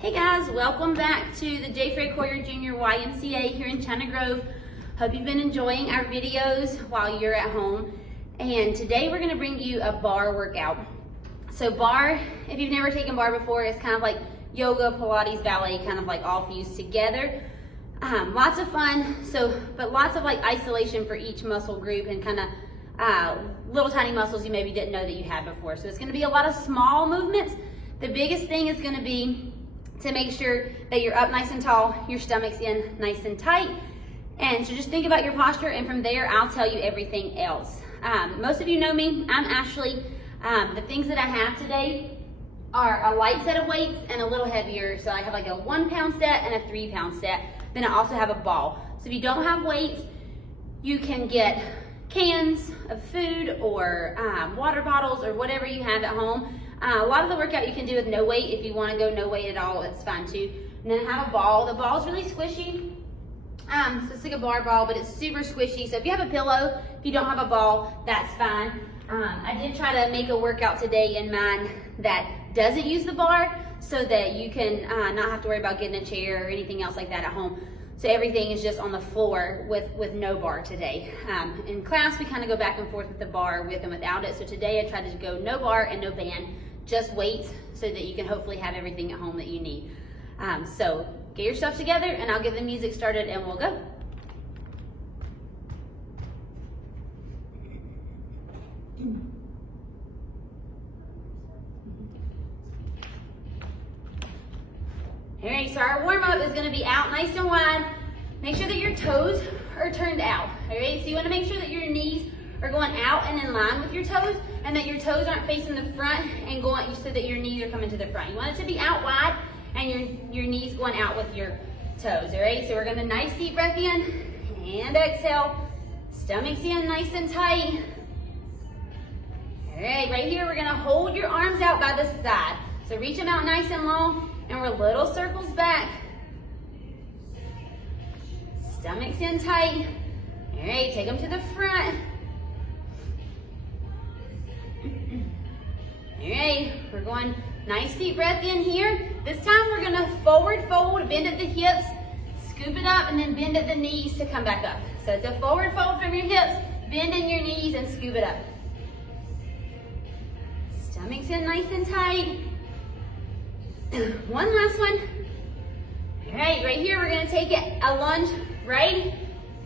Hey guys, welcome back to the J. Fred Coyer Jr. YMCA here in China Grove. Hope you've been enjoying our videos while you're at home. And today we're gonna bring you a bar workout. So bar, if you've never taken bar before, it's kind of like yoga, Pilates, ballet, kind of like all fused together. Lots of fun, but lots of like isolation for each muscle group and kind of little tiny muscles you maybe didn't know that you had before. So it's gonna be a lot of small movements. The biggest thing is gonna be to make sure that you're up nice and tall, your stomach's in nice and tight. And so just think about your posture, and from there, I'll tell you everything else. Most of you know me, I'm Ashley. The things that I have today are a light set of weights and a little heavier. So I have like a 1 pound set and a 3 pound set. Then I also have a ball. So if you don't have weights, you can get cans of food or water bottles or whatever you have at home. A lot of the workout you can do with no weight. If you want to go no weight at all, it's fine too. And then have a ball. The ball's really squishy. So it's like a bar ball, but it's super squishy. So if you have a pillow, if you don't have a ball, that's fine. I did try to make a workout today in mine that doesn't use the bar so that you can not have to worry about getting a chair or anything else like that at home. So everything is just on the floor with no bar today. In class, we kind of go back and forth with the bar with and without it. So today I tried to go no bar and no band, just weights so that you can hopefully have everything at home that you need. So get your stuff together and I'll get the music started and we'll go. All right, so our warm up is gonna be out nice and wide. Make sure that your toes are turned out, all right? So you wanna make sure that your knees are going out and in line with your toes, and that your toes aren't facing the front and going so that your knees are coming to the front. You want it to be out wide and your knees going out with your toes, all right? So we're gonna nice deep breath in and exhale. Stomach's in nice and tight. All right, right here, we're gonna hold your arms out by the side. So reach them out nice and long, and we're little circles back. Stomach's in tight. All right, take them to the front. All right, we're going nice deep breath in here. This time we're gonna forward fold, bend at the hips, scoop it up, and then bend at the knees to come back up. So it's a forward fold from your hips, bend in your knees, and scoop it up. Stomach's in nice and tight. One last one. All right here, we're gonna take it a lunge right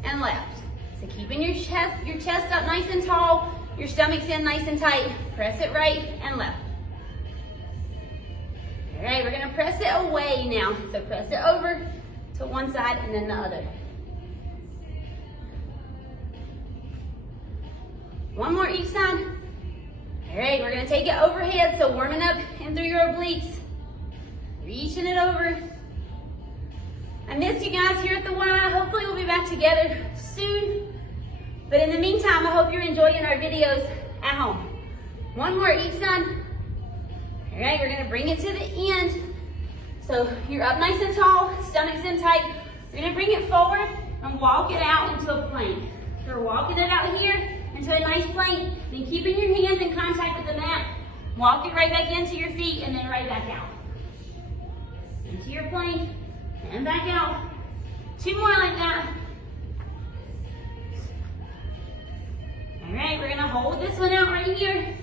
and left. So keeping your chest up nice and tall, your stomach's in nice and tight. Press it right and left. All right, we're gonna press it away now. So press it over to one side and then the other. One more each side. All right, we're gonna take it overhead, so warming up in through your obliques. Reaching it over. I missed you guys here at the Y. Hopefully we'll be back together soon. But in the meantime, I hope you're enjoying our videos at home. One more each side. All right, we're gonna bring it to the end. So you're up nice and tall, stomach's in tight. We're gonna bring it forward and walk it out into a plank. So we're walking it out here into a nice plank, then keeping your hands in contact with the mat. Walk it right back into your feet and then right back out. Into your plank and back out. 2 more like that. All right, we're gonna hold this one out right here.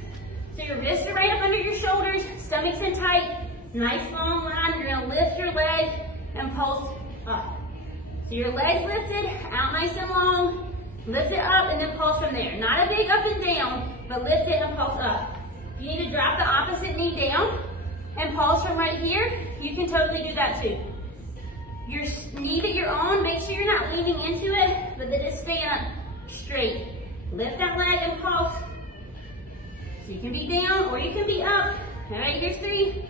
So your wrists are right up under your shoulders, stomach's in tight, nice long line. You're gonna lift your leg and pulse up. So your legs lifted, out nice and long, lift it up and then pulse from there. Not a big up and down, but lift it and pulse up. If you need to drop the opposite knee down and pulse from right here, you can totally do that too. Your knee that you're on, make sure you're not leaning into it, but that it's staying up straight. Lift that leg and pulse. So you can be down or you can be up. All right, here's 3.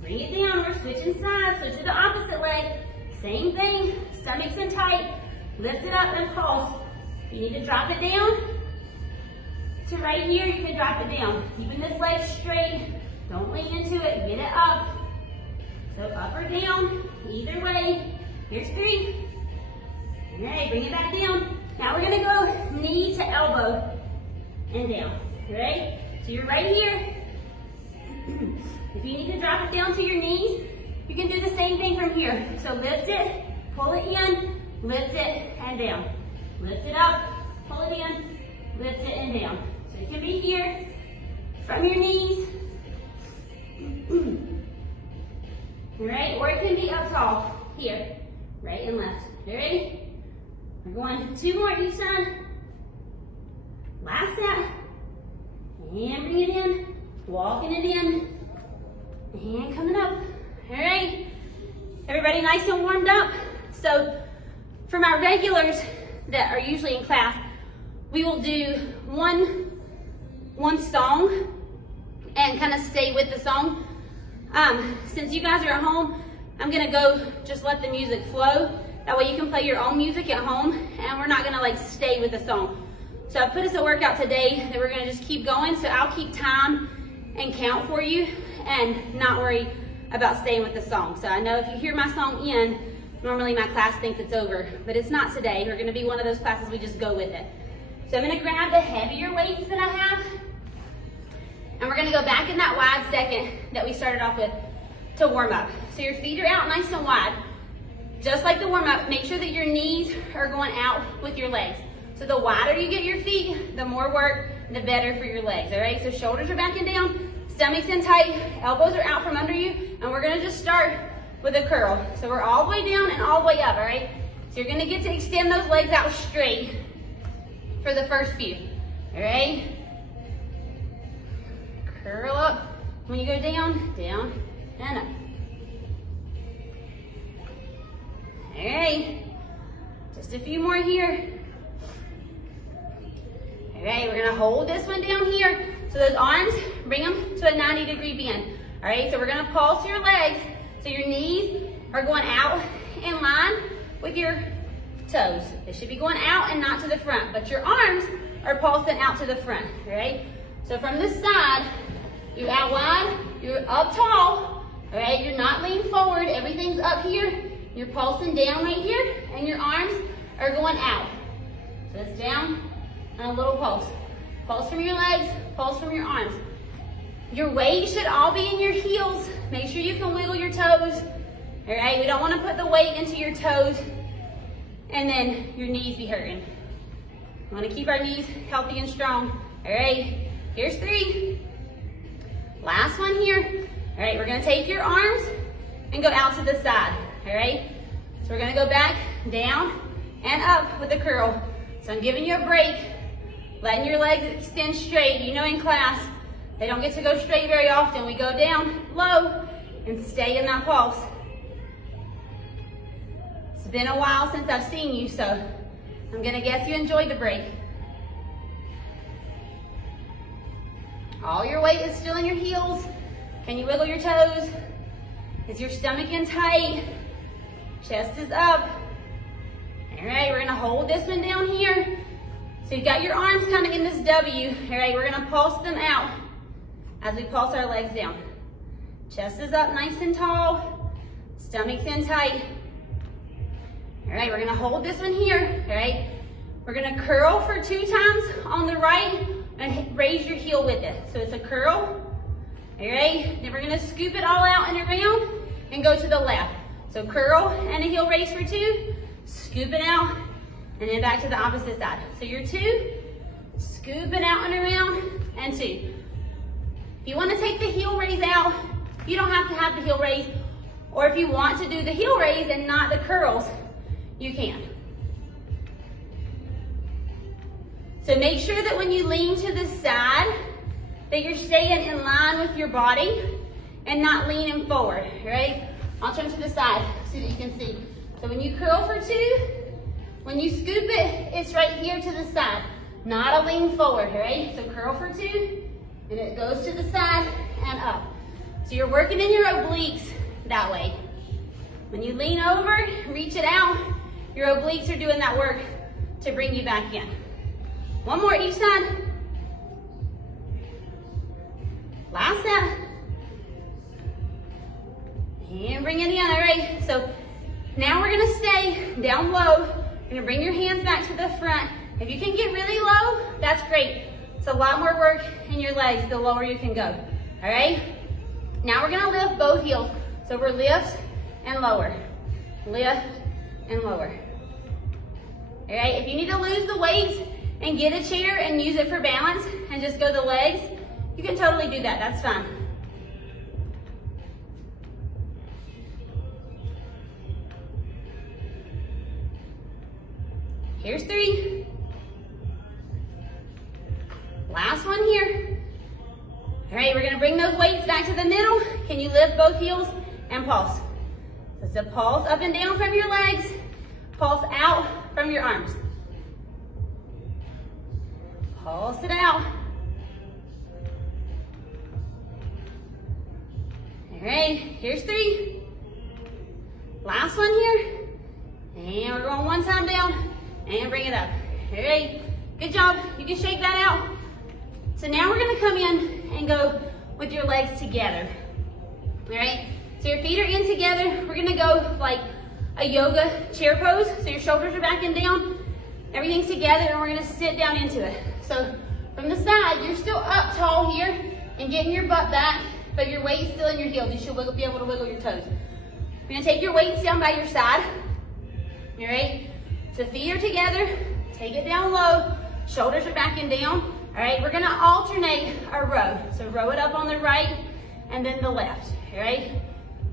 Bring it down, we're switching sides. So to the opposite leg, same thing, stomach's in tight. Lift it up and pulse. If you need to drop it down to right here, you can drop it down. Keeping this leg straight, don't lean into it, get it up. So up or down, either way. Here's 3. All right, bring it back down. Now we're gonna go knee to elbow and down, all right? So you're right here. If you need to drop it down to your knees, You can do the same thing from here. So lift it, pull it in, lift it, and down. Lift it up, pull it in, lift it, and down. So it can be here, from your knees. All right, or it can be up tall, here, right and left. You ready? We're going 2 more each side. Last set. And bring it in, walking it in, and coming up. All right, everybody nice and warmed up? So for my regulars that are usually in class, we will do one song and kind of stay with the song. Since you guys are at home, I'm gonna go just let the music flow. That way you can play your own music at home, and we're not gonna like stay with the song. So I put us a workout today that we're gonna just keep going, so I'll keep time and count for you and not worry about staying with the song. So I know if you hear my song end, normally my class thinks it's over, but it's not today. We're gonna be one of those classes we just go with it. So I'm gonna grab the heavier weights that I have, and we're gonna go back in that wide second that we started off with to warm up. So your feet are out nice and wide. Just like the warm up, make sure that your knees are going out with your legs. So the wider you get your feet, the more work, the better for your legs, all right? So shoulders are back and down, stomach's in tight, elbows are out from under you, and we're gonna just start with a curl. So we're all the way down and all the way up, all right? So you're gonna get to extend those legs out straight for the first few, all right? Curl up. When you go down, down, and up. All right, just a few more here. All right, we're gonna hold this one down here. So those arms, bring them to a 90-degree bend. All right, so we're gonna pulse your legs. So your knees are going out in line with your toes. They should be going out and not to the front, but your arms are pulsing out to the front, all right? So from this side, you're out wide, you're up tall, all right? You're not leaning forward, everything's up here. You're pulsing down right here, and your arms are going out. So it's down and a little pulse. Pulse from your legs, pulse from your arms. Your weight should all be in your heels. Make sure you can wiggle your toes. All right, we don't want to put the weight into your toes and then your knees be hurting. We want to keep our knees healthy and strong. All right, here's 3. Last one here. All right, we're going to take your arms and go out to the side. All right, so we're going to go back, down, and up with a curl. So I'm giving you a break, letting your legs extend straight. You know in class, they don't get to go straight very often. We go down low and stay in that pulse. It's been a while since I've seen you, so I'm gonna guess you enjoyed the break. All your weight is still in your heels. Can you wiggle your toes? Is your stomach in tight? Chest is up. All right, we're gonna hold this one down here. So you've got your arms kind of in this W. All right, we're gonna pulse them out as we pulse our legs down. Chest is up nice and tall. Stomach's in tight. All right, we're gonna hold this one here, all right? We're gonna curl for 2 times on the right and raise your heel with it. So it's a curl, all right? Then we're gonna scoop it all out and around and go to the left. So curl and a heel raise for 2, scoop it out, and then back to the opposite side. So you're 2, scoop it out and around, and 2. If you wanna take the heel raise out, you don't have to have the heel raise, or if you want to do the heel raise and not the curls, you can. So make sure that when you lean to the side, that you're staying in line with your body and not leaning forward, right? I'll turn to the side so that you can see. So when you curl for 2, when you scoop it, it's right here to the side, not a lean forward, right? So curl for 2, and it goes to the side and up. So you're working in your obliques that way. When you lean over, reach it out, your obliques are doing that work to bring you back in. One more each side. Last set. And bring it in, all right? So now we're gonna stay down low. You're gonna bring your hands back to the front. If you can get really low, that's great. It's a lot more work in your legs the lower you can go, all right? Now we're gonna lift both heels. So we're lift and lower, lift and lower. All right, if you need to lose the weights and get a chair and use it for balance and just go the legs, you can totally do that, that's fine. Here's 3. Last one here. All right, we're gonna bring those weights back to the middle. Can you lift both heels and pulse? So it's a pulse up and down from your legs, pulse out from your arms. Pulse it out. All right, here's 3. Last one here. And we're going one time down and bring it up. All right, good job. You can shake that out. So now we're gonna come in and go with your legs together. All right, so your feet are in together. We're gonna go like a yoga chair pose. So your shoulders are back and down, everything's together, and we're gonna sit down into it. So from the side, you're still up tall here and getting your butt back, but your weight's still in your heels. You should be able to wiggle your toes. You're gonna take your weights down by your side. All right, so feet are together, take it down low, shoulders are back and down. All right, we're gonna alternate our row. So row it up on the right and then the left, all right?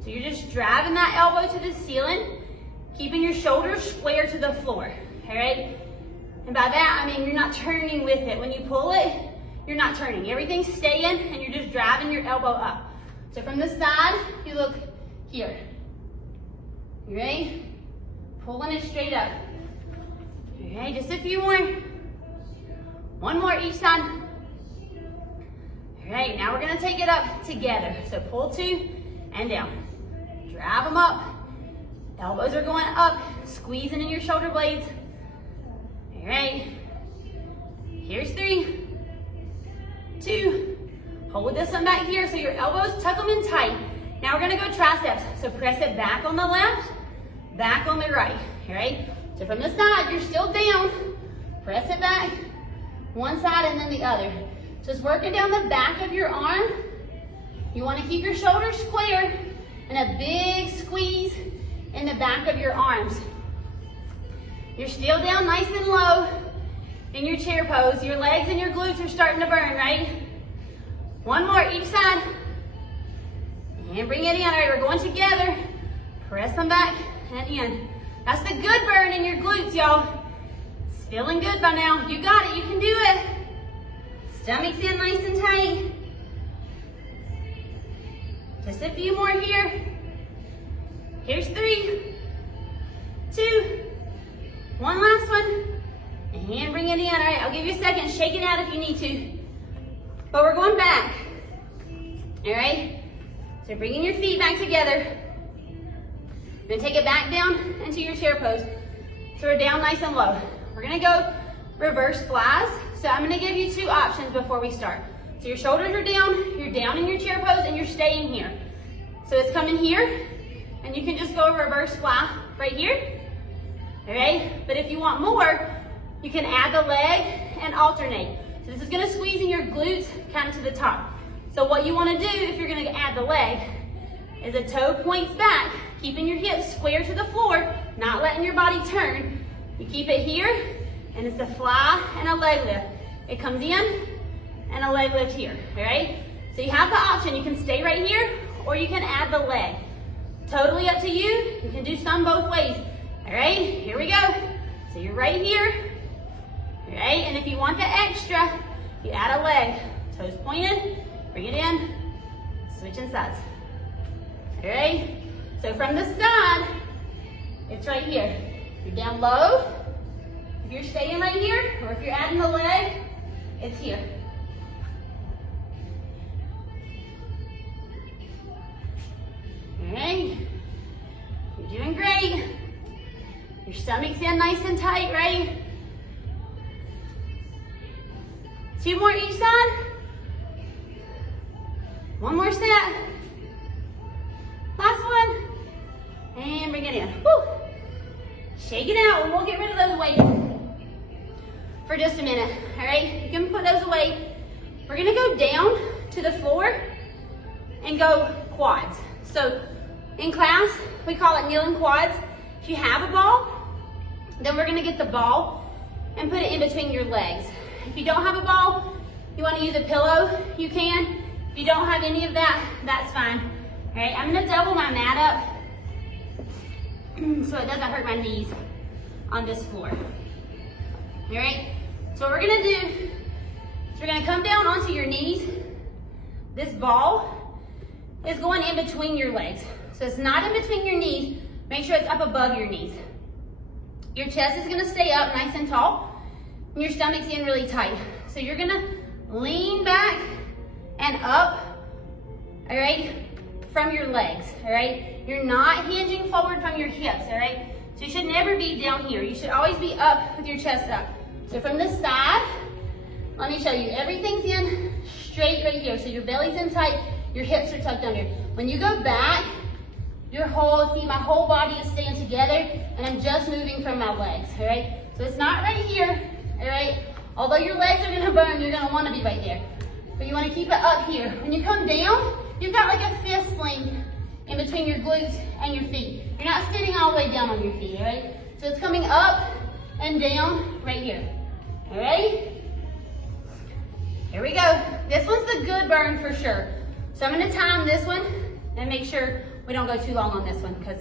So you're just driving that elbow to the ceiling, keeping your shoulders square to the floor, all right? And by that, I mean you're not turning with it. When you pull it, you're not turning. Everything's staying and you're just driving your elbow up. So from the side, you look here. You ready? Pulling it straight up. All right, just a few more. One more each side. All right, now we're gonna take it up together. So pull 2 and down. Drive them up. Elbows are going up, squeezing in your shoulder blades. All right, here's 3, 2. Hold this one back here so your elbows, tuck them in tight. Now we're gonna go triceps. So press it back on the left, back on the right, all right? So from the side, you're still down. Press it back, one side and then the other. Just working down the back of your arm. You wanna keep your shoulders square and a big squeeze in the back of your arms. You're still down nice and low in your chair pose. Your legs and your glutes are starting to burn, right? One more each side. And bring it in. All right, we're going together. Press them back and in. That's the good burn in your glutes, y'all. It's feeling good by now. You got it, you can do it. Stomach's in nice and tight. Just a few more here. Here's 3, 2, one last one. And bring it in. All right, I'll give you a second. Shake it out if you need to. But we're going back. All right? So bringing your feet back together. Then take it back down into your chair pose. So we're down nice and low. We're gonna go reverse flies. So I'm gonna give you 2 options before we start. So your shoulders are down, you're down in your chair pose, and you're staying here. So it's coming here, and you can just go reverse fly right here. All right? But if you want more, you can add the leg and alternate. So this is gonna squeeze in your glutes kind of to the top. So what you wanna do if you're gonna add the leg is a toe points back, keeping your hips square to the floor, not letting your body turn. You keep it here, and it's a fly and a leg lift. It comes in, and a leg lift here, all right? So you have the option, you can stay right here, or you can add the leg. Totally up to you, you can do some both ways. All right, here we go. So you're right here, all right? And if you want the extra, you add a leg. Toes pointed, bring it in, switching sides. All right, so from the side, it's right here. You're down low. If you're staying right here, or if you're adding the leg, it's here. All right, you're doing great. Your stomach's in nice and tight, right? 2 more each side. One more set. Last one. And bring it in. Woo. Shake it out, and we'll get rid of those weights for just a minute, all right? You can put those away. We're gonna go down to the floor and go quads. So in class, we call it kneeling quads. If you have a ball, then we're gonna get the ball and put it in between your legs. If you don't have a ball, you wanna use a pillow, you can. If you don't have any of that, that's fine. All right, I'm gonna double my mat up so it doesn't hurt my knees on this floor. All right, so what we're gonna do is we're gonna come down onto your knees. This ball is going in between your legs. So it's not in between your knees. Make sure it's up above your knees. Your chest is gonna stay up nice and tall, and your stomach's in really tight. So you're gonna lean back and up, all right, from your legs, all right? You're not hinging forward from your hips, all right? So you should never be down here. You should always be up with your chest up. So from the side, let me show you. Everything's in straight right here. So your belly's in tight, your hips are tucked under. When you go back, my whole body is staying together, and I'm just moving from my legs, all right? So it's not right here, all right? Although your legs are gonna burn, you're gonna wanna be right there. But you wanna keep it up here. When you come down, you've got like a fist length in between your glutes and your feet. You're not sitting all the way down on your feet, all right? So it's coming up and down right here, all right? Here we go. This one's the good burn for sure. So I'm gonna time this one and make sure we don't go too long on this one because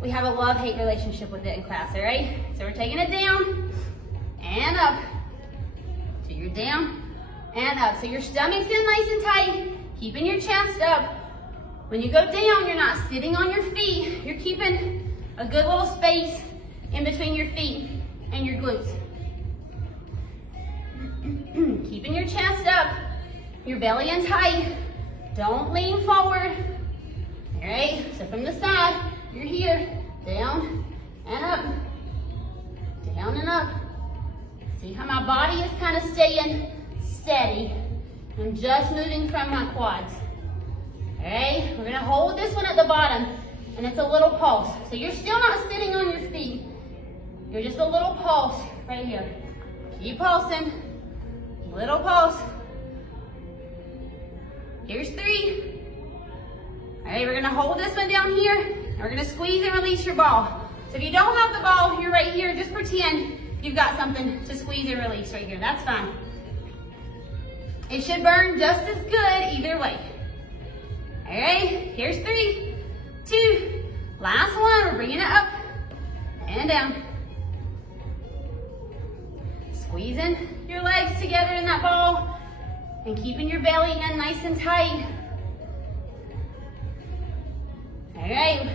we have a love-hate relationship with it in class, all right? So we're taking it down and up. So you're down and up. So your stomach's in nice and tight, keeping your chest up. When you go down, you're not sitting on your feet. You're keeping a good little space in between your feet and your glutes. Keeping your chest up, your belly in tight. Don't lean forward. All right, so from the side, you're here, down and up, down and up. See how my body is kind of staying steady. I'm just moving from my quads. All right, we're gonna hold this one at the bottom, and it's a little pulse. So you're still not sitting on your feet. You're just a little pulse right here. Keep pulsing, little pulse. Here's 3. All right, we're gonna hold this one down here, and we're gonna squeeze and release your ball. So if you don't have the ball, you're right here, just pretend you've got something to squeeze and release right here, that's fine. It should burn just as good either way. All right, here's 3, 2, last one, we're bringing it up and down. Squeezing your legs together in that ball and keeping your belly in nice and tight. All right,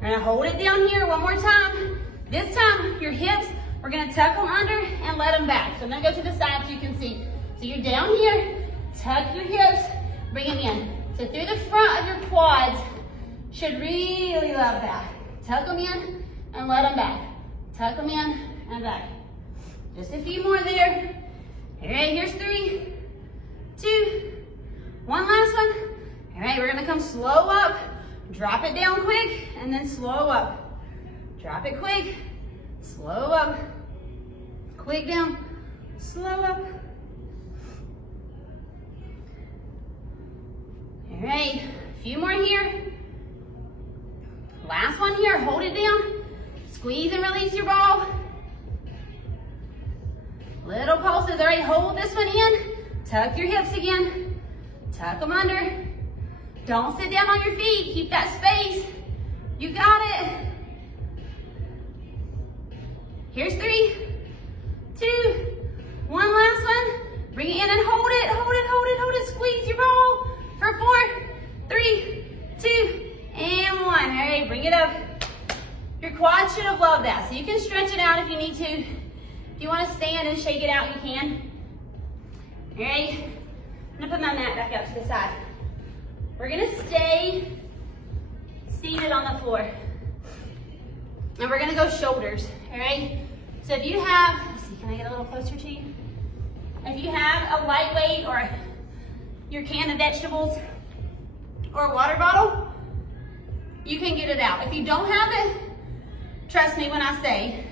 we're gonna hold it down here one more time. This time, your hips, we're gonna tuck them under and let them back. So I'm gonna go to the side so you can see. So you're down here, tuck your hips, bring them in. So through the front of your quads, should really love that. Tuck them in and let them back. Tuck them in and back. Just a few more there. All right, here's 3, 2, one last one. All right, we're gonna come slow up, drop it down quick, and then slow up. Drop it quick, slow up, quick down, slow up. All right, a few more here. Last one here, hold it down. Squeeze and release your ball. Little pulses, all right, hold this one in. Tuck your hips again. Tuck them under. Don't sit down on your feet, keep that space. You got it. Here's 3, 2, one last one. Bring it in and hold it, hold it, hold it, hold it. Squeeze your ball for 4, 3, 2, and 1. All right, bring it up. Your quads should have loved that. So you can stretch it out if you need to. If you want to stand and shake it out, you can. All right, I'm gonna put my mat back out to the side. We're gonna stay seated on the floor. And we're gonna go shoulders, all right? So if you have, let's see, can I get a little closer to you? If you have a lightweight or your can of vegetables or a water bottle, you can get it out. If you don't have it, trust me when I say,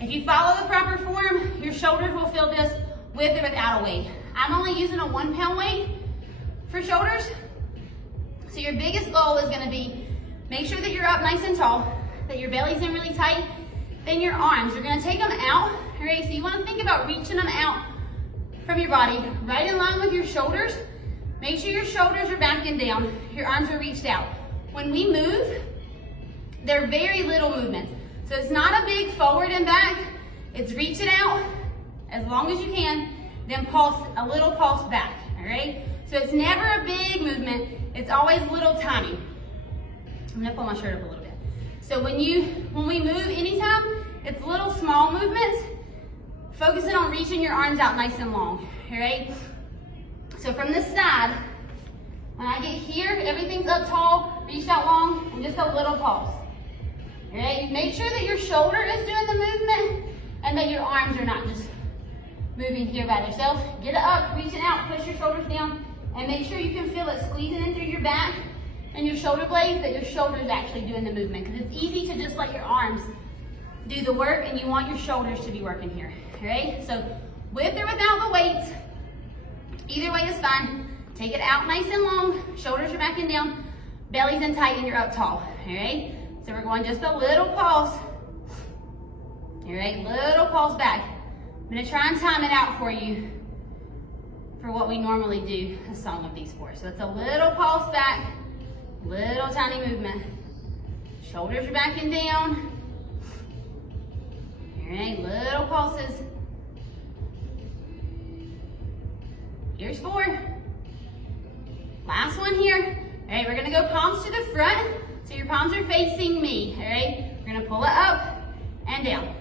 if you follow the proper form, your shoulders will feel this with or without a weight. I'm only using a 1 pound weight for shoulders. So your biggest goal is gonna be Make sure that you're up nice and tall, that your belly's in really tight. Then your arms, you're gonna take them out. All right, so you wanna think about reaching them out from your body, right in line with your shoulders. Make sure your shoulders are back and down, your arms are reached out. When we move, they're very little movements. So it's not a big forward and back, it's reach it out as long as you can, then pulse, a little pulse back, all right? So it's never a big movement, it's always little tiny. I'm gonna pull my shirt up a little bit. So when we move anytime, it's little small movements, focusing on reaching your arms out nice and long, all right? So from this side, when I get here, everything's up tall, reached out long, and just a little pulse. All right, make sure that your shoulder is doing the movement and that your arms are not just moving here by themselves. Get it up, reach it out, push your shoulders down, and make sure you can feel it squeezing in through your back and your shoulder blades, that your shoulders actually doing the movement, because it's easy to just let your arms do the work and you want your shoulders to be working here, all right? So with or without the weights, either way is fine. Take it out nice and long, shoulders are back and down, belly's in tight and you're up tall, all right? So we're going just a little pulse, all right, little pulse back. I'm gonna try and time it out for you for what we normally do a song of these for. So it's a little pulse back, little tiny movement. Shoulders are back and down. All right, little pulses. Here's 4. Last one here. All right, we're gonna go palms to the front. So your palms are facing me, all right? We're gonna pull it up and down.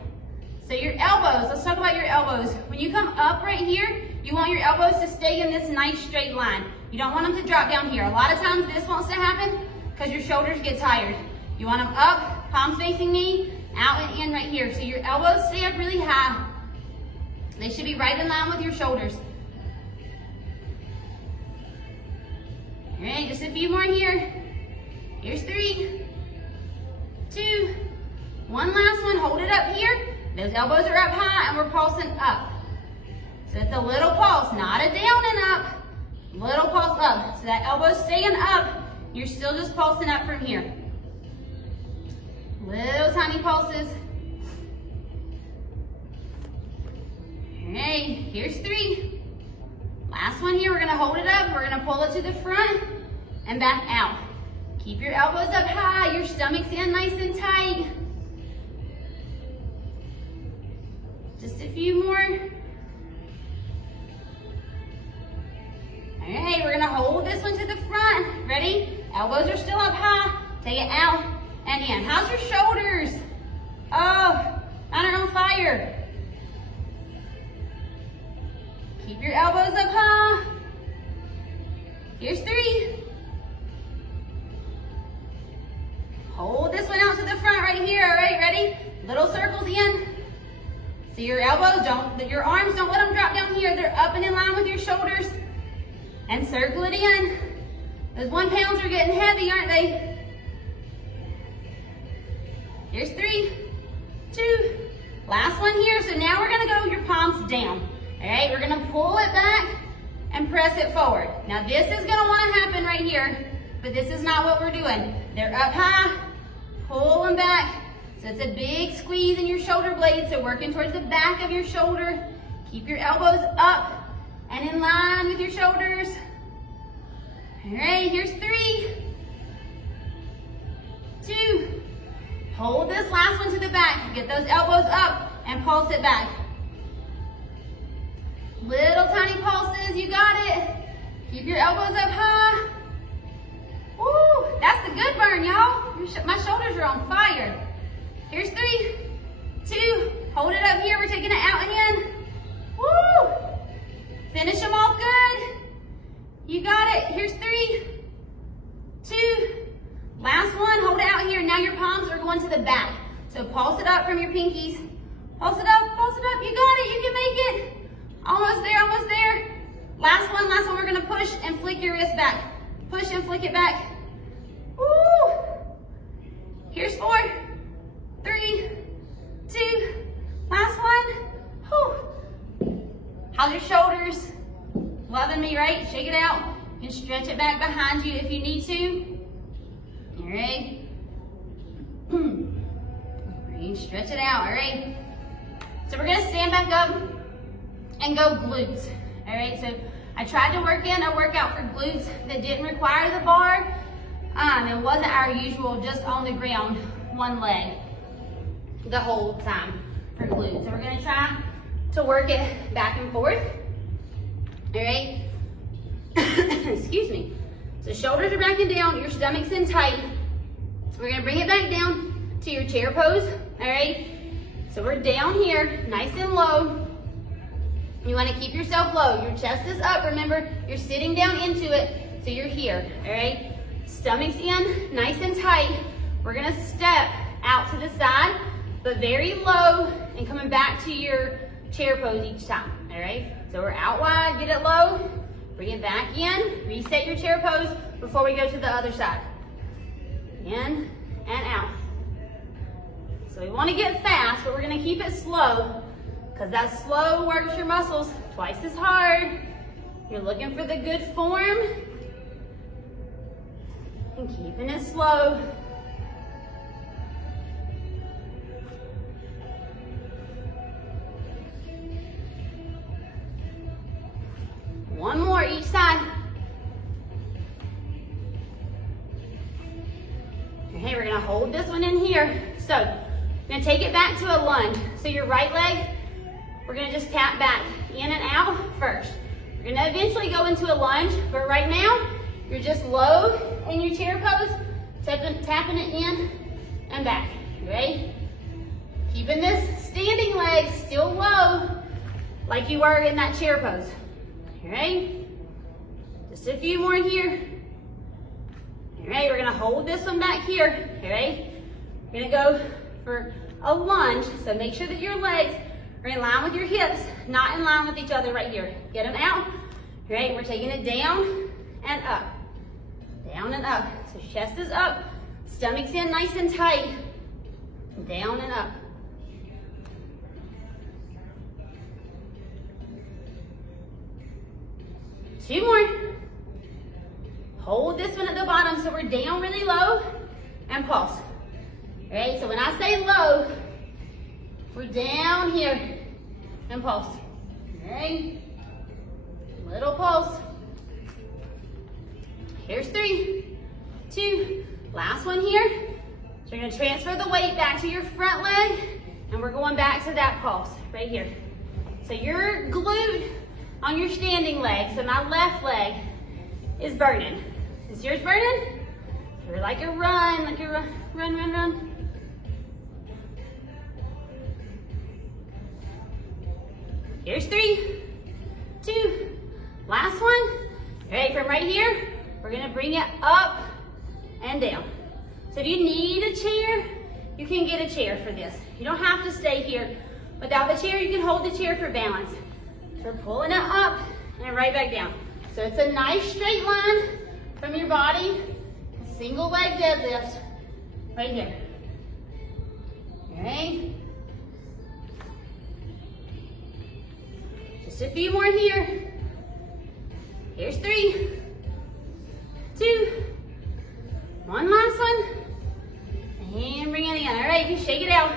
So your elbows, let's talk about your elbows. When you come up right here, you want your elbows to stay in this nice straight line. You don't want them to drop down here. A lot of times this wants to happen because your shoulders get tired. You want them up, palms facing me, out and in right here. So your elbows stay up really high. They should be right in line with your shoulders. All right, just a few more here. Here's 3, 2, one last one. Hold it up here. Those elbows are up high and we're pulsing up. So it's a little pulse, not a down and up. Little pulse up. So that elbow's staying up. You're still just pulsing up from here. Little tiny pulses. All right, here's 3. Last one here, we're gonna hold it up. We're gonna pull it to the front and back out. Keep your elbows up high, your stomach's in nice and tight. Just a few more. All right, we're gonna hold this one to the front. Ready? Elbows are still up high. Take it out and in. How's your shoulders? Oh, mine are on fire. Keep your elbows up high. Here's 3. Hold this one out to the front right here, all right, ready? Little circles in. So your elbows your arms don't let them drop down here. They're up and in line with your shoulders. And circle it in. Those 1 pounds are getting heavy, aren't they? Here's 3, 2, last one here. So now we're gonna go your palms down. All right, we're gonna pull it back and press it forward. Now this is gonna wanna happen right here, but this is not what we're doing. They're up high, pull them back. So it's a big squeeze in your shoulder blades, so working towards the back of your shoulder. Keep your elbows up and in line with your shoulders. All right, here's 3, 2, hold this last one to the back. Get those elbows up and pulse it back. Little tiny pulses, you got it. Keep your elbows up high. Woo, that's the good burn, y'all. My shoulders are on fire. Here's 3, 2, hold it up here. We're taking it out and in. Woo! Finish them off good. You got it. Here's 3, 2, last one. Hold it out here. Now your palms are going to the back. So pulse it up from your pinkies. Pulse it up, pulse it up. You got it. You can make it. Almost there, almost there. Last one. We're going to push and flick your wrist back. Push and flick it back. Woo! Here's 4, 3, 2, last one. Whew. How's your shoulders? Loving me, right? Shake it out. You can stretch it back behind you if you need to. All right. Stretch it out, all right? So we're gonna stand back up and go glutes, all right? So I tried to work in a workout for glutes that didn't require the bar. It wasn't our usual just on the ground, one leg the whole time for glutes. So we're gonna try to work it back and forth, all right? Excuse me. So shoulders are back and down, your stomach's in tight. We're gonna bring it back down to your chair pose, all right? So we're down here, nice and low. You wanna keep yourself low. Your chest is up, remember, you're sitting down into it, so you're here, all right? Stomach's in, nice and tight. We're gonna step out to the side, but very low, and coming back to your chair pose each time, all right? So we're out wide, get it low, bring it back in, reset your chair pose before we go to the other side. In and out. So we want to get fast, but we're going to keep it slow because that slow works your muscles twice as hard. You're looking for the good form and keeping it slow. One more each side. Okay, we're gonna hold this one in here. So, we're gonna take it back to a lunge. So your right leg, we're gonna just tap back in and out first. We're gonna eventually go into a lunge, but right now, you're just low in your chair pose, tapping it in and back, ready? Keeping this standing leg still low, like you were in that chair pose. All right, just a few more here. All right, we're gonna hold this one back here, all right? We're gonna go for a lunge, so make sure that your legs are in line with your hips, not in line with each other right here. Get them out, all right? We're taking it down and up, down and up. So chest is up, stomach's in nice and tight, down and up. Two more. Hold this one at the bottom so we're down really low and pulse. All right, so when I say low, we're down here and pulse. All right, little pulse. Here's 3, 2, last one here. So you're gonna transfer the weight back to your front leg and we're going back to that pulse right here. So your glute on your standing leg, so my left leg is burning. Is yours burning? Or like a run, run. Here's 3, 2, last one. All right, from right here, we're gonna bring it up and down. So if you need a chair, you can get a chair for this. You don't have to stay here. Without the chair, you can hold the chair for balance. So we're pulling it up and right back down. So it's a nice straight line from your body. A single leg deadlift right here. All right. Just a few more here. Here's 3, 2, one last one. And bring it in. All right, you shake it out.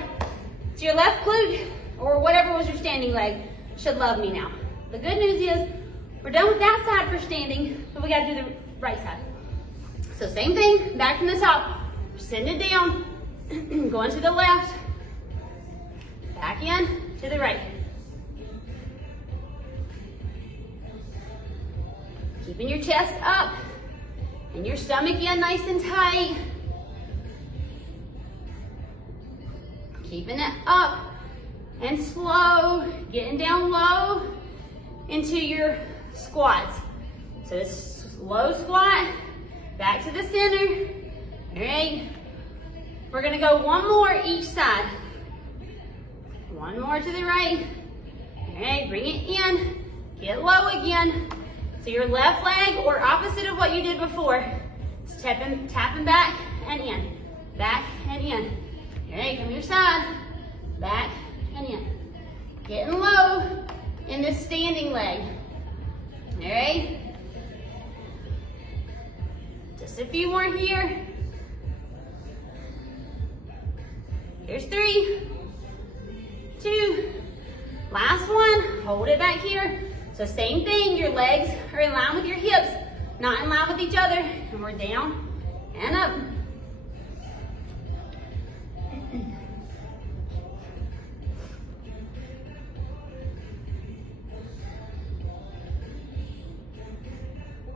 It's your left glute or whatever was your standing leg should love me now. The good news is we're done with that side for standing, but we gotta do the right side. So same thing, back from the top. We're sitting it down, going to the left, back in to the right. Keeping your chest up and your stomach in nice and tight. Keeping it up and slow, getting down low into your squats. So it's low squat, back to the center. All right, we're gonna go one more each side. One more to the right. All right, bring it in, get low again. So your left leg, or opposite of what you did before, is tapping back and in, back and in. All right, from your side, back and in. Getting low in this standing leg. All right? Just a few more here. Here's 3, Last one, hold it back here. So same thing, your legs are in line with your hips, not in line with each other. And we're down and up.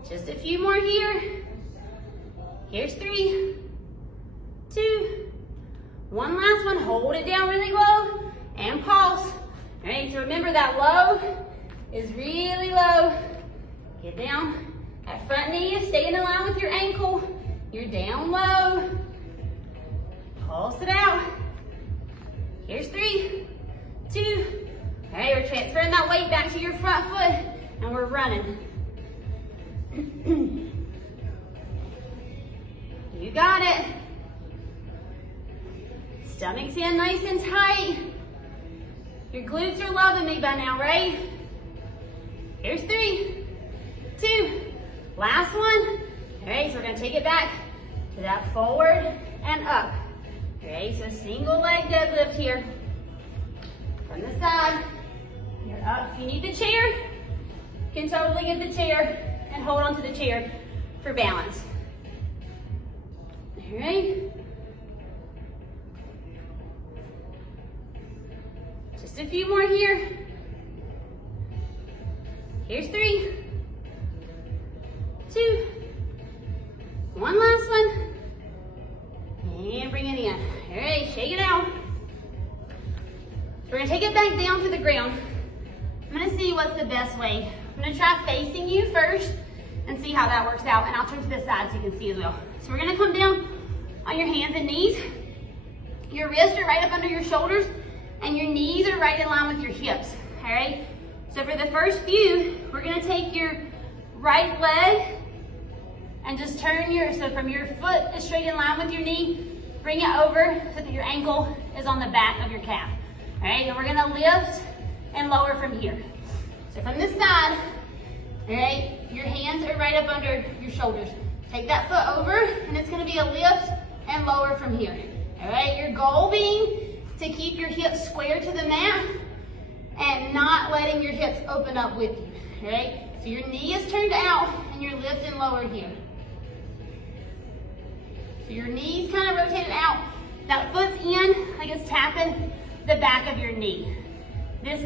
Just a few more here. Here's 3, 2, one last one. Hold it down really low and pulse. All right, so remember that low is really low. Get down. That front knee is staying in line with your ankle. You're down low. Pulse it out. Here's 3, 2. All right, we're transferring that weight back to your front foot and we're running. You got it. Stomach's in nice and tight. Your glutes are loving me by now, right? Here's 3, 2, last one. All right, so we're gonna take it back to that forward and up. All right, so single leg deadlift here. From the side, you're up. If you need the chair, you can totally get the chair and hold on to the chair for balance. All right. Just a few more here. Here's 3, 2, one last one. And bring it in. All right, shake it out. We're gonna take it back down to the ground. I'm gonna see what's the best way. I'm gonna try facing you first and see how that works out. And I'll turn to the side so you can see as well. So we're gonna come down on your hands and knees. Your wrists are right up under your shoulders and your knees are right in line with your hips, all right? So for the first few, we're gonna take your right leg and just turn so from your foot is straight in line with your knee, bring it over so that your ankle is on the back of your calf, all right? And we're gonna lift and lower from here. So from this side, all right, your hands are right up under your shoulders. Take that foot over and it's gonna be a lift and lower from here. All right, your goal being to keep your hips square to the mat and not letting your hips open up with you, all right? So your knee is turned out and you're lifting lower here. So your knee's kind of rotated out. That foot's in, like it's tapping the back of your knee. This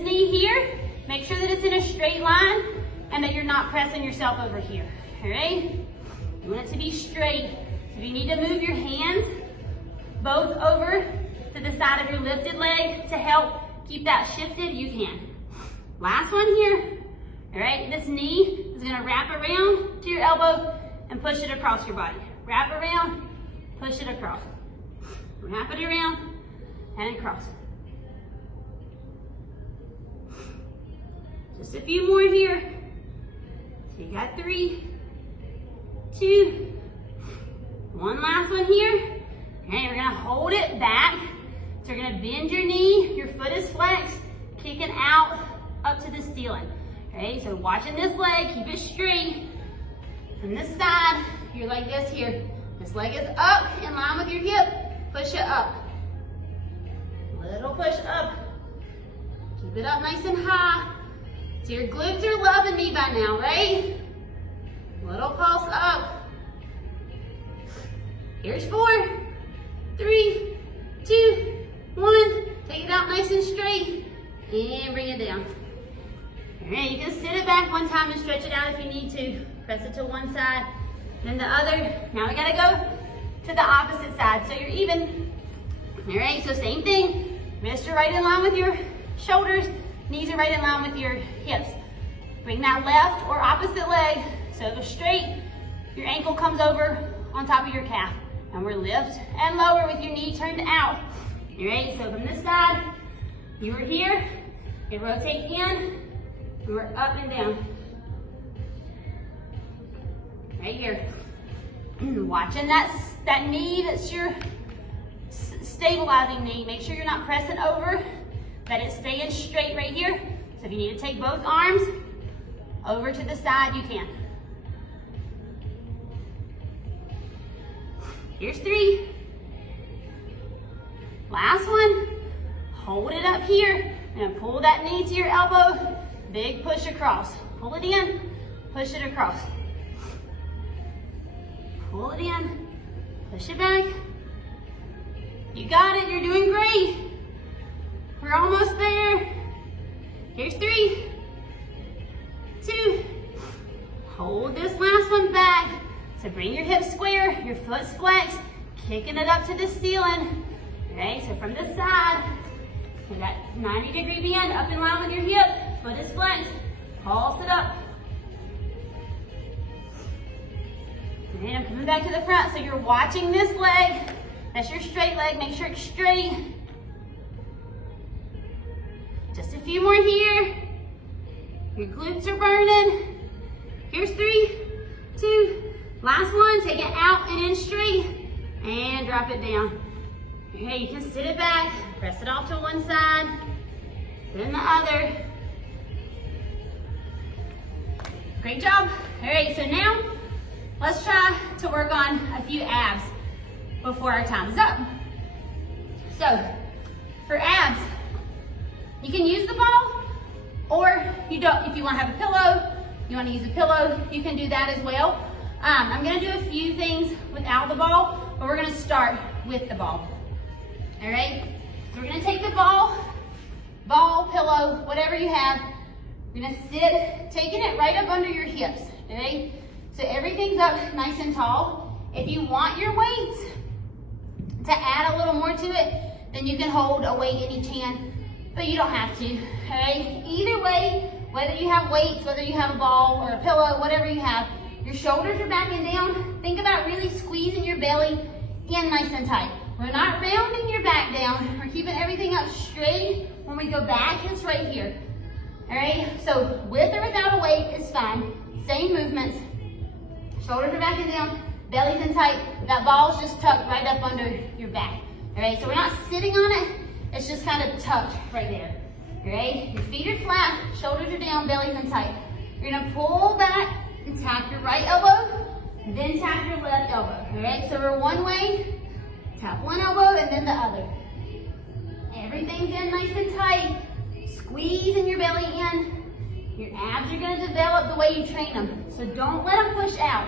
knee here, make sure that it's in a straight line and that you're not pressing yourself over here, all right? You want it to be straight. So if you need to move your hands both over to the side of your lifted leg to help keep that shifted, you can. Last one here, all right? This knee is gonna wrap around to your elbow and push it across your body. Wrap around, push it across. Wrap it around and across. Just a few more here. So you got 3, 2, one last one here. Okay, we're gonna hold it back. So you're gonna bend your knee, your foot is flexed, kicking out up to the ceiling. Okay, so watching this leg, keep it straight. From this side, you're like this here. This leg is up in line with your hip. Push it up. Little push up. Keep it up nice and high. So your glutes are loving me by now, right? Little pulse up. Here's 4, 3, 2, 1. Take it out nice and straight and bring it down. All right, you can sit it back one time and stretch it out if you need to. Press it to one side, then the other. Now we gotta go to the opposite side so you're even. All right, so same thing. Wrists are right in line with your shoulders, knees are right in line with your hips. Bring that left or opposite leg so go straight. Your ankle comes over on top of your calf. And we're lift and lower with your knee turned out. All right, so from this side, you were here, you rotate in, and we're up and down. Right here. Watching that knee, that's your stabilizing knee. Make sure you're not pressing over, that it's staying straight right here. So if you need to take both arms over to the side, you can. Here's 3. Last one. Hold it up here. And pull that knee to your elbow. Big push across. Pull it in, push it across. Pull it in, push it back. You got it, you're doing great. We're almost there. Here's 3, 2. Hold this last one back. So bring your hips square, your foot's flexed, kicking it up to the ceiling. Okay, so from this side, with that 90-degree bend up in line with your hip, foot is flexed, pulse it up. And I'm coming back to the front, so you're watching this leg. That's your straight leg, make sure it's straight. Just a few more here. Your glutes are burning. Here's 3, 2, last one, take it out and in straight, and drop it down. Okay, you can sit it back, press it off to one side, then the other. Great job. All right, so now let's try to work on a few abs before our time is up. So for abs, you can use the ball, or you don't. If you want to have a pillow, you want to use a pillow, you can do that as well. I'm going to do a few things without the ball, but we're going to start with the ball. All right, so we're going to take the ball, pillow, whatever you have. We're going to sit, taking it right up under your hips. Okay, so everything's up nice and tall. If you want your weights to add a little more to it, then you can hold a weight in each hand, but you don't have to. Okay, either way, whether you have weights, whether you have a ball or a pillow, whatever you have, your shoulders are back and down. Think about really squeezing your belly in nice and tight. We're not rounding your back down. We're keeping everything up straight. When we go back, it's right here. All right, so with or without a weight is fine. Same movements. Shoulders are back and down, belly's in tight. That ball's just tucked right up under your back. All right, so we're not sitting on it. It's just kind of tucked right there. All right, your feet are flat, shoulders are down, belly's in tight. You're gonna pull back and tap your right elbow, then tap your left elbow. All right, so we're one way. Tap one elbow and then the other. Everything's in nice and tight. Squeezing your belly in. Your abs are going to develop the way you train them. So don't let them push out.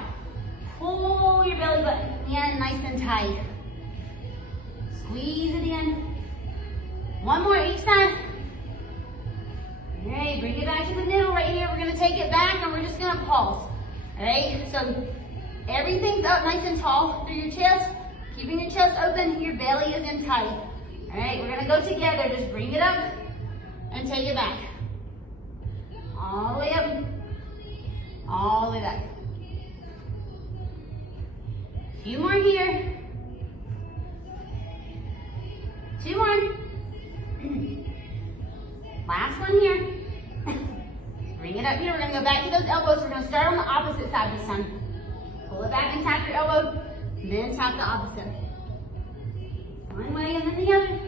Pull your belly button in nice and tight. Squeeze it in. One more each side. All right, bring it back to the middle right here. We're going to take it back and we're just going to pulse. All right, so everything's up nice and tall through your chest. Keeping your chest open, your belly is in tight. All right, we're gonna go together. Just bring it up and take it back. All the way up, all the way back. A few more here. 2 more. Last one here. Bring it up here. We're gonna go back to those elbows. We're gonna start on the opposite side this time. Pull it back and tap your elbow. Then tap the opposite. One way and then the other.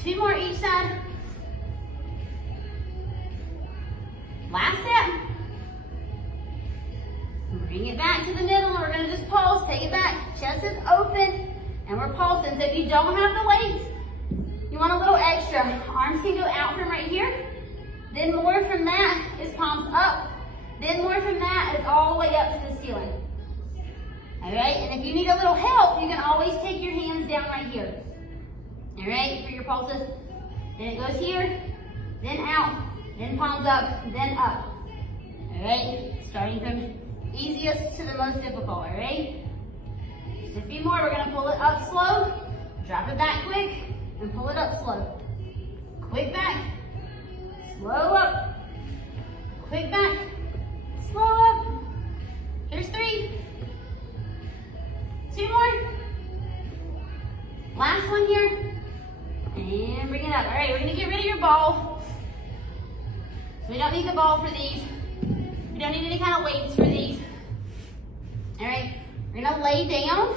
Two more each side. Last set. Bring it back to the middle and we're gonna just pulse. Take it back. Chest is open and we're pulsing. So if you don't have the weights, you want a little extra. Arms can go out from right here. Then more from that is palms up. Then more from that is all the way up to the ceiling. All right, and if you need a little help, you can always take your hands down right here. All right, for your pulses. Then it goes here, then out, then palms up, then up. All right, starting from easiest to the most difficult, all right? Just a few more, we're gonna pull it up slow, drop it back quick, and pull it up slow. Quick back. Slow up, quick back, slow up. Here's 3. 2 more. Last one here. And bring it up. All right, we're gonna get rid of your ball. So we don't need the ball for these. We don't need any kind of weights for these. All right, we're gonna lay down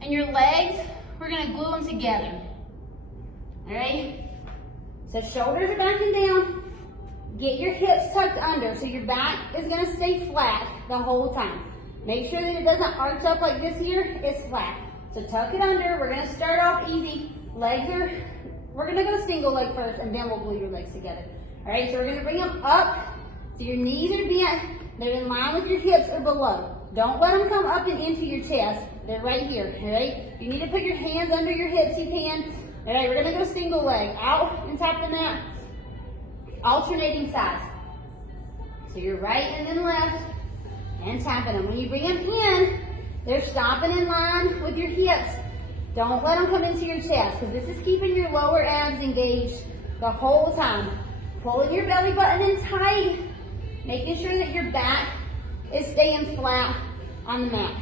and your legs, we're gonna glue them together. All right? So shoulders are back and down. Get your hips tucked under so your back is gonna stay flat the whole time. Make sure that it doesn't arch up like this here, it's flat. So tuck it under. We're gonna start off easy. We're gonna go single leg first and then we'll glue your legs together. All right, so we're gonna bring them up. So your knees are bent. They're in line with your hips or below. Don't let them come up and into your chest. They're right here, all right? If you need to put your hands under your hips, you can. All right, we're gonna go single leg. Out and tap the mat. Alternating sides. So you're right and then left and tapping them. When you bring them in, they're stopping in line with your hips. Don't let them come into your chest because this is keeping your lower abs engaged the whole time. Pulling your belly button in tight, making sure that your back is staying flat on the mat.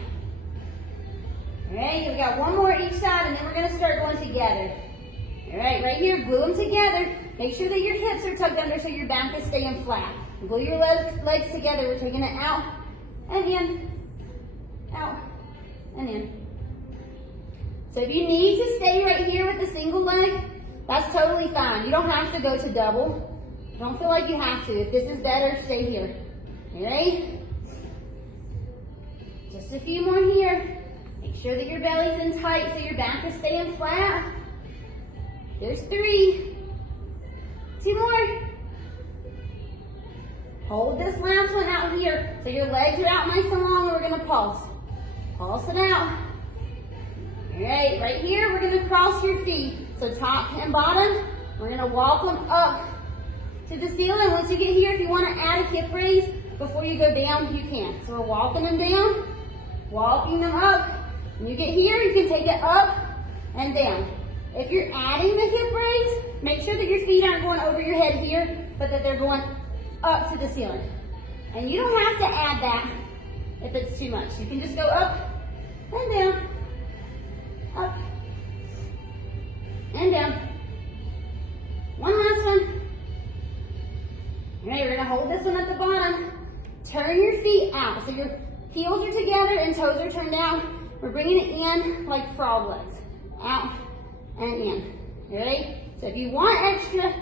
All right, we've got one more each side and then we're gonna start going together. All right, right here, glue them together. Make sure that your hips are tucked under so your back is staying flat. Glue your legs together. We're taking it out and in, out and in. So if you need to stay right here with the single leg, that's totally fine. You don't have to go to double. Don't feel like you have to. If this is better, stay here. All right? Just a few more here. Make sure that your belly's in tight so your back is staying flat. There's 3. 2 more. Hold this last one out here. So your legs are out nice and long and we're gonna pulse. Pulse it out. All right here, we're gonna cross your feet. So top and bottom, we're gonna walk them up to the ceiling. Once you get here, if you wanna add a hip raise before you go down, you can. So we're walking them down, walking them up. When you get here, you can take it up and down. If you're adding the hip raise, make sure that your feet aren't going over your head here, but that they're going up to the ceiling. And you don't have to add that if it's too much. You can just go up and down, up and down. One last one. All right, we're gonna hold this one at the bottom. Turn your feet out. So your heels are together and toes are turned out. We're bringing it in like frog legs. Out and in. Ready? So if you want extra,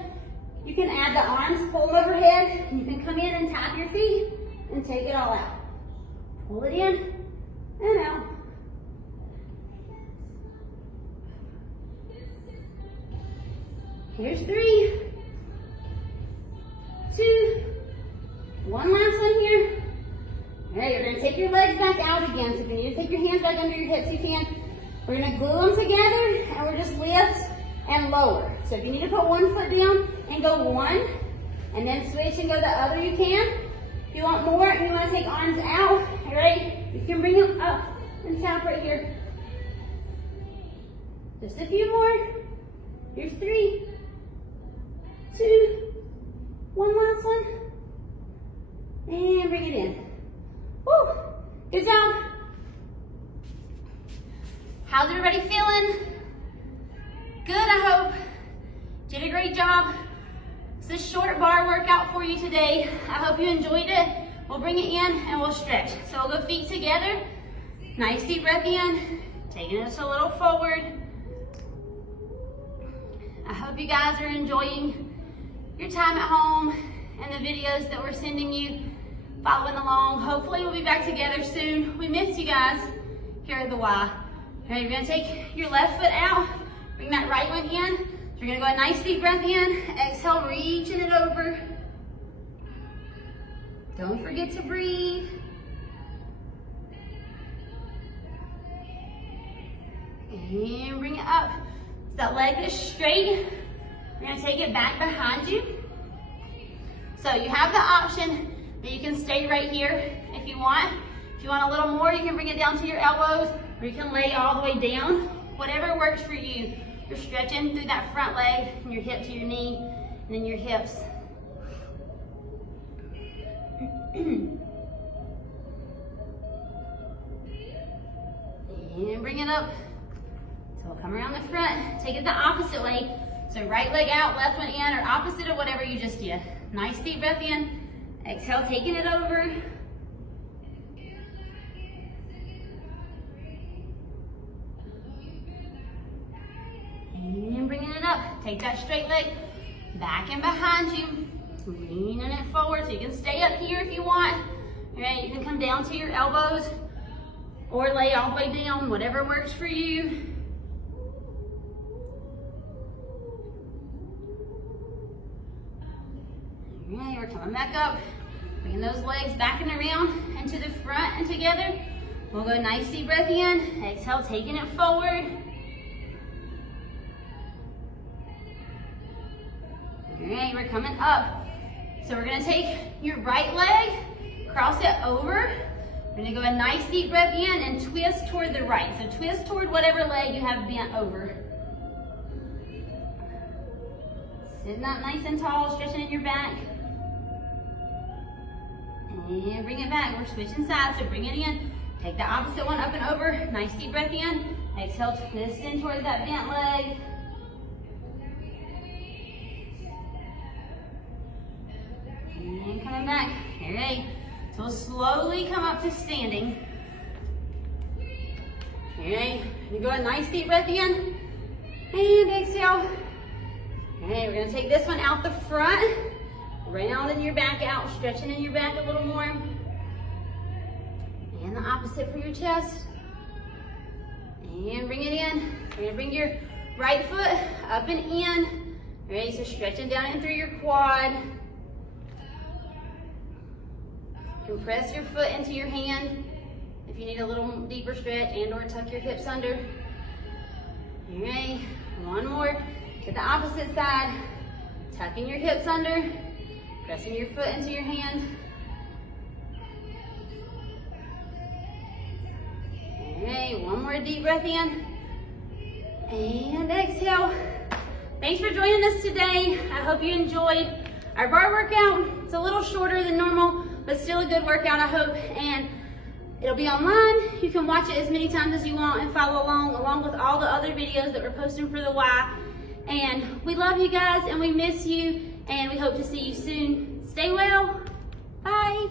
you can add the arms, pull them overhead. You can come in and tap your feet and take it all out. Pull it in and out. Here's 3, 2, one last one here. All right, you're gonna take your legs back out again. So if you need to take your hands back under your hips, you can. We're gonna glue them together and we're just lift and lower. So if you need to put one foot down and go one, and then switch and go the other, you can. If you want more and you wanna take arms out, all right, you can bring them up and tap right here. Just a few more. Here's 3, 2, one last one. And bring it in. Woo, good job. How's everybody feeling? Good, I hope. Did a great job. It's a short bar workout for you today. I hope you enjoyed it. We'll bring it in and we'll stretch. So we'll go feet together. Nice deep breath in. Taking us a little forward. I hope you guys are enjoying your time at home and the videos that we're sending you, following along. Hopefully we'll be back together soon. We miss you guys here at the Y. All right, you're gonna take your left foot out, bring that right one in. So you're gonna go a nice deep breath in, exhale, reaching it over. Don't forget to breathe. And bring it up. So that leg is straight. You're gonna take it back behind you. So you have the option that you can stay right here if you want. If you want a little more, you can bring it down to your elbows, or you can lay all the way down. Whatever works for you. You're stretching through that front leg, and your hip to your knee, and then your hips. And bring it up. So we'll come around the front, take it the opposite way. So right leg out, left one in, or opposite of whatever you just did. Nice deep breath in. Exhale, taking it over. And bringing it up. Take that straight leg back and behind you. Leaning it forward so you can stay up here if you want. All right, you can come down to your elbows or lay all the way down, whatever works for you. All right, we're coming back up. Bringing those legs back and around and to the front and together. We'll go nice deep breath in. Exhale, taking it forward. All right, we're coming up. So we're gonna take your right leg, cross it over. We're gonna go a nice deep breath in and twist toward the right. So twist toward whatever leg you have bent over. Sitting up nice and tall, stretching in your back. And bring it back. We're switching sides, so bring it in. Take the opposite one up and over. Nice deep breath in. Exhale, twist in towards that bent leg. And coming back. All right. So we'll slowly come up to standing. All right. You go a nice deep breath in. And exhale. All right, we're gonna take this one out the front. Rounding your back out, stretching in your back a little more. And the opposite for your chest. And bring it in. We're gonna bring your right foot up and in. All right, so stretching down in through your quad. Compress your foot into your hand if you need a little deeper stretch, and or tuck your hips under. All right, one more to the opposite side. Tucking your hips under, pressing your foot into your hand. All right, one more deep breath in. And exhale. Thanks for joining us today. I hope you enjoyed our bar workout. It's a little shorter than normal, but still a good workout, I hope. And it'll be online. You can watch it as many times as you want and follow along with all the other videos that we're posting for the Y. And we love you guys and we miss you, and we hope to see you soon. Stay well. Bye.